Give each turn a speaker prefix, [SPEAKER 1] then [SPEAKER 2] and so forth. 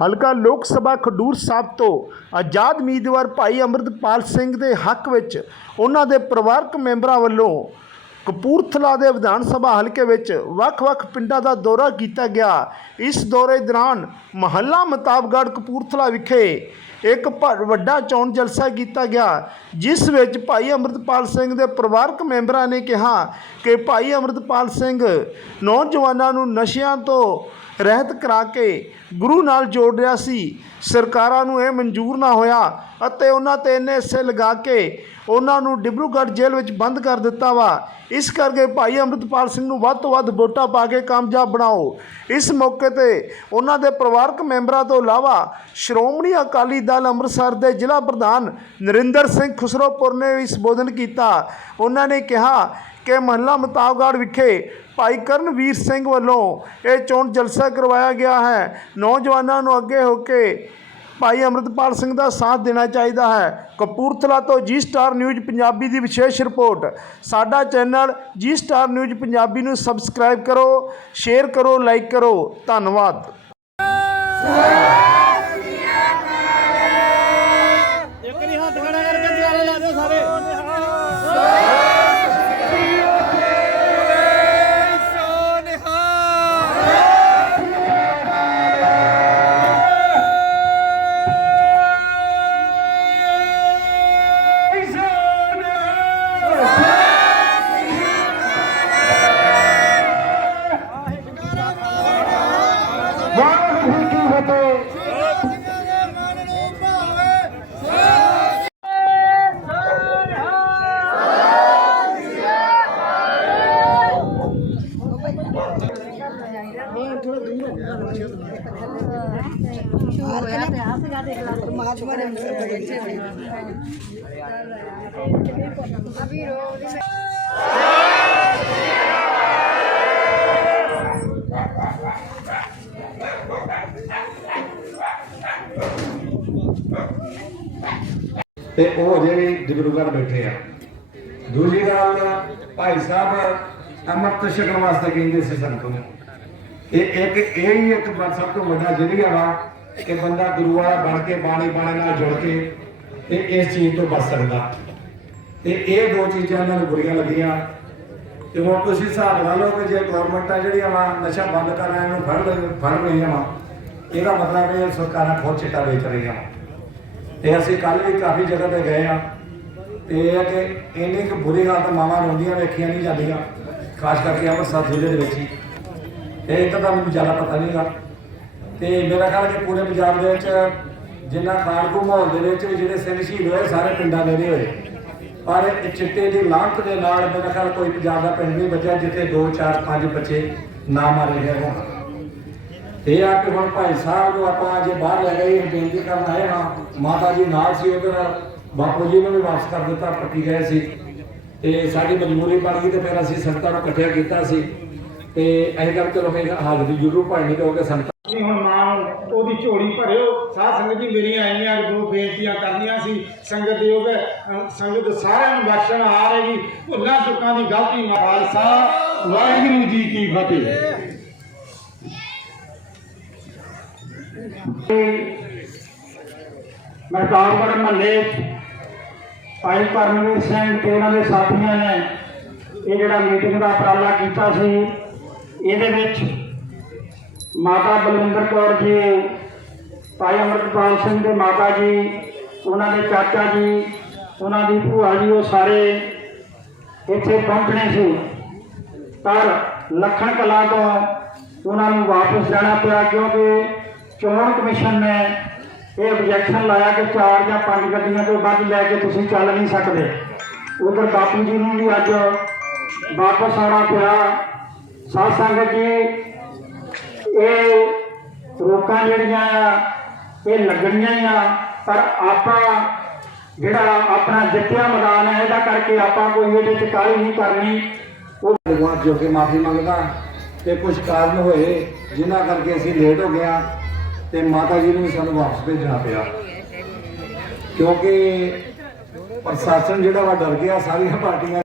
[SPEAKER 1] ਹਲਕਾ ਲੋਕ ਸਭਾ ਖਡੂਰ ਸਾਹਿਬ ਤੋਂ ਆਜ਼ਾਦ ਉਮੀਦਵਾਰ ਭਾਈ ਅੰਮ੍ਰਿਤਪਾਲ ਸਿੰਘ ਦੇ ਹੱਕ ਵਿੱਚ ਉਹਨਾਂ ਦੇ ਪਰਿਵਾਰਕ ਮੈਂਬਰਾਂ ਵੱਲੋਂ ਕਪੂਰਥਲਾ ਦੇ ਵਿਧਾਨ ਸਭਾ ਹਲਕੇ ਵਿੱਚ ਵੱਖ-ਵੱਖ ਪਿੰਡਾਂ ਦਾ ਦੌਰਾ ਕੀਤਾ ਗਿਆ। ਇਸ ਦੌਰੇ ਦੌਰਾਨ ਮਹੱਲਾ ਮਤਾਬਗੜ ਕਪੂਰਥਲਾ ਵਿਖੇ ਇੱਕ ਭ- ਵੱਡਾ ਚੋਣ ਜਲਸਾ ਕੀਤਾ ਗਿਆ, ਜਿਸ ਵਿੱਚ ਭਾਈ ਅੰਮ੍ਰਿਤਪਾਲ ਸਿੰਘ ਦੇ ਪਰਿਵਾਰਕ ਮੈਂਬਰਾਂ ਨੇ ਕਿਹਾ ਕਿ ਭਾਈ ਅੰਮ੍ਰਿਤਪਾਲ ਸਿੰਘ ਨੌਜਵਾਨਾਂ ਨੂੰ ਨਸ਼ਿਆਂ ਤੋਂ ਰਹਿਤ ਕਰਾ ਕੇ ਗੁਰੂ ਨਾਲ ਜੋੜ ਰਿਹਾ ਸੀ। ਸਰਕਾਰਾਂ ਨੂੰ ਇਹ ਮਨਜ਼ੂਰ ਨਾ ਹੋਇਆ ਅਤੇ ਉਹਨਾਂ ਤੇ ਇੰਨੇ ਹਿੱਸੇ ਲਗਾ ਕੇ ਉਹਨਾਂ ਨੂੰ ਡਿਬਰੂਗੜ੍ਹ ਜੇਲ੍ਹ ਵਿੱਚ ਬੰਦ ਕਰ ਦਿੱਤਾ ਵਾ। ਇਸ ਕਰਕੇ ਭਾਈ ਅੰਮ੍ਰਿਤਪਾਲ ਸਿੰਘ ਨੂੰ ਵੱਧ ਤੋਂ ਵੱਧ ਵੋਟਾਂ ਪਾ ਕੇ ਕਾਮਯਾਬ ਬਣਾਓ। ਇਸ ਮੌਕੇ ਤੇ ਉਹਨਾਂ ਦੇ ਪਰਿਵਾਰਕ ਮੈਂਬਰਾਂ ਤੋਂ ਇਲਾਵਾ ਸ਼੍ਰੋਮਣੀ ਅਕਾਲੀ ਦਲ ਅੰਮ੍ਰਿਤਸਰ ਦੇ ਜ਼ਿਲ੍ਹਾ ਪ੍ਰਧਾਨ ਨਰਿੰਦਰ ਸਿੰਘ ਖੁਸਰੋਪੁਰ ਨੇ ਵੀ ਸੰਬੋਧਨ ਕੀਤਾ। ਉਹਨਾਂ ਨੇ ਕਿਹਾ ਕਿ ਮਹੱਲਾ ਮਤਾਬਗੜ ਵਿਖੇ ਭਾਈ ਕਰਨਵੀਰ ਸਿੰਘ ਵੱਲੋਂ ਇਹ ਚੋਣ ਜਲਸਾ ਕਰਵਾਇਆ ਗਿਆ ਹੈ। ਨੌਜਵਾਨਾਂ ਨੂੰ ਅੱਗੇ ਹੋ ਕੇ ਭਾਈ ਅੰਮ੍ਰਿਤਪਾਲ ਸਿੰਘ ਦਾ ਸਾਥ ਦੇਣਾ ਚਾਹੀਦਾ ਹੈ। ਕਪੂਰਥਲਾ ਤੋਂ ਜੀ ਸਟਾਰ ਨਿਊਜ਼ ਪੰਜਾਬੀ ਦੀ ਵਿਸ਼ੇਸ਼ ਰਿਪੋਰਟ। ਸਾਡਾ ਚੈਨਲ ਜੀ ਸਟਾਰ ਨਿਊਜ਼ ਪੰਜਾਬੀ ਨੂੰ ਸਬਸਕ੍ਰਾਈਬ ਕਰੋ, ਸ਼ੇਅਰ ਕਰੋ, ਲਾਈਕ ਕਰੋ। ਧੰਨਵਾਦ।
[SPEAKER 2] ਤੇ ਉਹ ਜਿਹੜੇ ਡਿਬਰੂਗੜ੍ਹ ਬੈਠੇ ਆ। ਦੂਜੀ ਗੱਲ, ਭਾਈ ਸਾਹਿਬ ਅੰਮ੍ਰਿਤ ਛਕਣ ਵਾਸਤੇ ਕਹਿੰਦੇ ਸੀ ਸੰਗਤ ਨੂੰ ਇਹ ਇੱਕ, ਇਹ ਹੀ ਇੱਕ ਸਭ ਤੋਂ ਵੱਡਾ ਜਰੀਆ ਵਾ ਕਿ ਬੰਦਾ ਗੁਰੂ ਵਾਲਾ ਬਣ ਕੇ ਬਾਣੀ ਬਾਣੀ ਨਾਲ ਜੁੜ ਕੇ ਤੇ ਇਸ ਚੀਜ਼ ਤੋਂ ਬਚ ਸਕਦਾ। ਤੇ ਇਹ ਦੋ ਚੀਜ਼ਾਂ ਇਹਨਾਂ ਨੂੰ ਬੁਰੀਆਂ ਲੱਗੀਆਂ। ਤੇ ਹੁਣ ਤੁਸੀਂ ਹਿਸਾਬ ਲਾ ਲਓ ਕਿ ਜੇ ਗਵਰਨਮੈਂਟਾਂ ਜਿਹੜੀਆਂ ਵਾ ਨਸ਼ਾ ਬੰਦ ਕਰ ਰਹੀਆਂ ਨੂੰ ਫੜ ਲਈ- ਫੜ ਰਹੀਆਂ ਵਾ, ਇਹਦਾ ਮਤਲਬ ਇਹ ਸਰਕਾਰਾਂ ਖੁਦ ਚਿੱਟਾ ਵੇਚ ਰਹੀਆਂ ਵਾ। ਤੇ ਅਸੀਂ ਕੱਲ ਵੀ ਕਾਫੀ ਜਗ੍ਹਾ ਤੇ ਗਏ ਆ ਤੇ ਇਹ ਕਿ ਇੰਨੀ ਕੁ ਬੁਰੀ ਹਾਲਤ ਮਾਵਾਂ ਰੋਂਦੀਆਂ ਵੇਖੀਆਂ ਨਹੀਂ ਜਾਂਦੀਆਂ, ਖਾਸ ਕਰਕੇ ਅੰਮ੍ਰਿਤਸਰ ਜ਼ਿਲ੍ਹੇ ਦੇ ਵਿੱਚ ਹੀ। ਤੇ ਇੱਕ ਤਾਂ ਮੈਨੂੰ ਜ਼ਿਆਦਾ ਪਤਾ ਨਹੀਂਗਾ। ਤੇ ਮੇਰਾ ਖਿਆਲ ਕਿ ਪੂਰੇ ਪੰਜਾਬ ਦੇ ਵਿੱਚ ਜਿੰਨਾ ਖਾੜਕੂ ਮਾਹੌਲ ਦੇ ਵਿੱਚ ਵੀ ਜਿਹੜੇ ਸਿੰਘ ਸ਼ਹੀਦ ਹੋਏ, ਸਾਰੇ ਪਿੰਡਾਂ ਦੇ ਨਹੀਂ ਹੋਏ। ਪਰ ਇਹ ਚਿੱਟੇ ਦੀ ਲਾਂਤ ਦੇ ਨਾਲ ਮੇਰਾ ਖਿਆਲ ਕੋਈ ਪੰਜਾਬ ਦਾ ਪਿੰਡ ਨਹੀਂ ਬਚਿਆ, ਜਿੱਥੇ 2 4 5 ਬੱਚੇ ਨਾ ਮਾਰੇ ਗਏ ਹੋਣ। ਇਹ ਆ ਕਿ ਹੁਣ ਭਾਈ ਸਾਹਿਬ ਨੂੰ ਆਪਾਂ ਜੇ ਬਾਹਰ ਲੈ ਗਏ ਬੇਨਤੀ ਕਰਨ ਆਏ ਹਾਂ, ਮਾਤਾ ਜੀ ਨਾਲ ਸੀ ਉਧਰ, ਬਾਪੂ ਜੀ ਨੂੰ ਵੀ ਵਾਪਸ ਕਰ ਦਿੱਤਾ, ਪੱਟੀ ਗਏ ਸੀ। ਤੇ ਸਾਡੀ ਮਜਬੂਰੀ ਬਣ ਗਈ ਤੇ ਫਿਰ ਅਸੀਂ ਸੰਗਤਾਂ ਨੂੰ ਇਕੱਠਿਆ ਕੀਤਾ ਸੀ। ਤੇ ਇਹ ਕਰ ਚਲੋ ਫੇ ਹਾਜ਼ਰੀ ਜ਼ਰੂਰ ਪਾਣੀ ਕਿਉਂਕਿ ਸੰਗਤਾਂ
[SPEAKER 3] ਤੁਸੀਂ ਹੁਣ ਮਾਂ, ਉਹਦੀ ਝੋਲੀ ਭਰਿਓ। ਸਾਧ ਸੰਗਤ ਜੀ, ਮੇਰੀਆਂ ਆਈਆਂ ਦੋ ਬੇਨਤੀਆਂ ਕਰਨੀਆਂ ਸੀ। ਸੰਗਤ ਦੇ ਉਹ ਸੰਗਤ ਸਾਰਿਆਂ ਨੂੰ ਬਖਸ਼ਣ ਆ ਰਹੀ ਭੁੱਲਾਂ ਚੁੱਕਾਂ ਦੀ ਗਲਤੀ ਨਾ ਖਾਲਸਾ, ਵਾਹਿਗੁਰੂ ਜੀ ਕੀ ਫਤਿਹ। ਮਰਦਾਨਗੜ ਮਹੱਲੇ ਭਾਈ ਪਰਮਵੀਰ ਸਿੰਘ ਤੇ ਉਹਨਾਂ ਦੇ ਸਾਥੀਆਂ ਨੇ ਇਹ ਜਿਹੜਾ ਮੀਟਿੰਗ ਦਾ ਉਪਰਾਲਾ ਕੀਤਾ ਸੀ। ਇਹਦੇ ਵਿੱਚ ਮਾਤਾ ਬਲਵਿੰਦਰ ਕੌਰ ਜੀ, ਭਾਈ ਅਮਰਪਾਲ ਸਿੰਘ ਦੇ ਮਾਤਾ ਜੀ, ਉਹਨਾਂ ਦੇ ਚਾਚਾ ਜੀ, ਉਹਨਾਂ ਦੀ ਭੂਆ ਜੀ, ਉਹ ਸਾਰੇ ਇੱਥੇ ਪਹੁੰਚਣੇ ਸੀ। ਪਰ ਲੱਖਣ ਕਲਾਂ ਤੋਂ ਉਹਨਾਂ ਨੂੰ ਵਾਪਸ ਜਾਣਾ ਪਿਆ ਕਿਉਂਕਿ ਚੋਣ ਕਮਿਸ਼ਨ ਨੇ ਇਹ ਆਬਜੈਕਸ਼ਨ ਲਾਇਆ ਕਿ ਚਾਰ ਜਾਂ ਪੰਜ ਗੱਡੀਆਂ ਤੋਂ ਵੱਧ ਲੈ ਕੇ ਤੁਸੀਂ ਚੱਲ ਨਹੀਂ ਸਕਦੇ। ਉਧਰ ਬਾਪੂ ਜੀ ਨੂੰ ਵੀ ਅੱਜ ਵਾਪਸ ਆਉਣਾ ਪਿਆ। ਸਾਧ ਸੰਗਤ ਜੀ, ਇਹ ਰੋਕਾਂ ਜਿਹੜੀਆਂ ਆ, ਇਹ ਲੱਗਣੀਆਂ ਆ, ਪਰ ਆਪਾਂ ਜਿਹੜਾ ਆਪਣਾ ਜਿੱਤਿਆ ਮੈਦਾਨ ਹੈ, ਇਹਦਾ ਕਰਕੇ ਆਪਾਂ ਕੋਈ ਇਹਦੇ ਚ ਕਾਹਲੀ ਨਹੀਂ ਕਰਨੀ। ਉਹ
[SPEAKER 2] ਭਗਵਾਨ ਜੋ ਕਿ ਮਾਫੀ ਮੰਗਦਾ, ਤੇ ਕੁਝ ਕਾਰਨ ਹੋਏ, ਜਿਨ੍ਹਾਂ ਕਰਕੇ ਅਸੀਂ ਲੇਟ ਹੋ ਗਿਆ ਤੇ ਮਾਤਾ ਜੀ ਨੂੰ ਸਾਨੂੰ ਵਾਪਸ ਭੇਜਣਾ ਪਿਆ। ਕਿਉਂਕਿ ਪ੍ਰਸ਼ਾਸਨ ਜਿਹੜਾ ਵਾ ਡਰ ਗਿਆ, ਸਾਰੀਆਂ ਪਾਰਟੀਆਂ